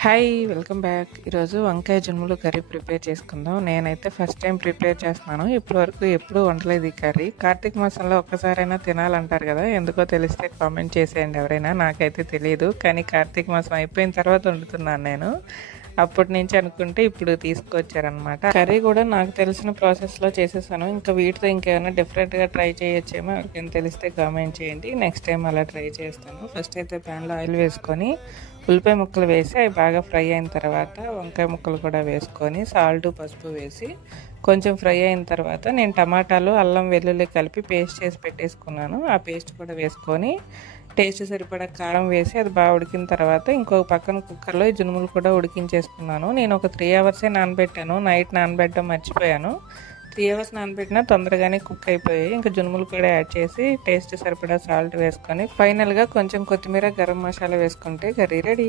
Hi welcome back. ఈరోజు వంకాయ జున్ములు curry prepare చేసుకుందాం. నేనైతే ఫస్ట్ టైం ప్రిపేర్ చేస్తున్నాను. ఇప్పటివరకు ఎప్పుడూ వండలేదు ఈ కర్రీ. కార్తీక మాసంలో ఒక్కసారైనా తినాలంటారు కదా, ఎందుకో తెలిస్తే కామెంట్ చేసేయండి ఎవరైనా. నాకైతే తెలియదు, కానీ కార్తీక మాసం అయిపోయిన తర్వాత వండుతున్నాను నేను. అప్పటి నుంచి అనుకుంటే ఇప్పుడు తీసుకొచ్చారనమాట. కర్రీ కూడా నాకు తెలిసిన ప్రాసెస్లో చేసేసాను. ఇంకా వీటితో ఇంకేమైనా డిఫరెంట్గా ట్రై చేయొచ్చేమో, ఎవరికైనా తెలిస్తే కామెంట్ చేయండి. నెక్స్ట్ టైం అలా ట్రై చేస్తాను. ఫస్ట్ అయితే ప్యాన్లో ఆయిల్ వేసుకొని ఉల్లిపాయ ముక్కలు వేసి అవి బాగా ఫ్రై అయిన తర్వాత వంకాయ ముక్కలు కూడా వేసుకొని సాల్ట్ పసుపు వేసి కొంచెం ఫ్రై అయిన తర్వాత నేను టమాటాలు అల్లం వెల్లుల్లి కలిపి పేస్ట్ చేసి పెట్టేసుకున్నాను. ఆ పేస్ట్ కూడా వేసుకొని టేస్ట్ సరిపడా కారం వేసి అది బాగా ఉడికిన తర్వాత ఇంకొక పక్కన కుక్కర్లో ఈ జునుములు కూడా ఉడికించేసుకున్నాను. నేను ఒక 3 అవర్సే నానబెట్టాను. నైట్ నానబెట్టడం మర్చిపోయాను. 3 అవర్స్ నానబెట్టినా తొందరగానే కుక్ అయిపోయాయి. ఇంకా జునుములు కూడా యాడ్ చేసి టేస్ట్ సరిపడా సాల్ట్ వేసుకొని ఫైనల్గా కొంచెం కొత్తిమీర గరం మసాలా వేసుకుంటే కర్రీ రెడీ.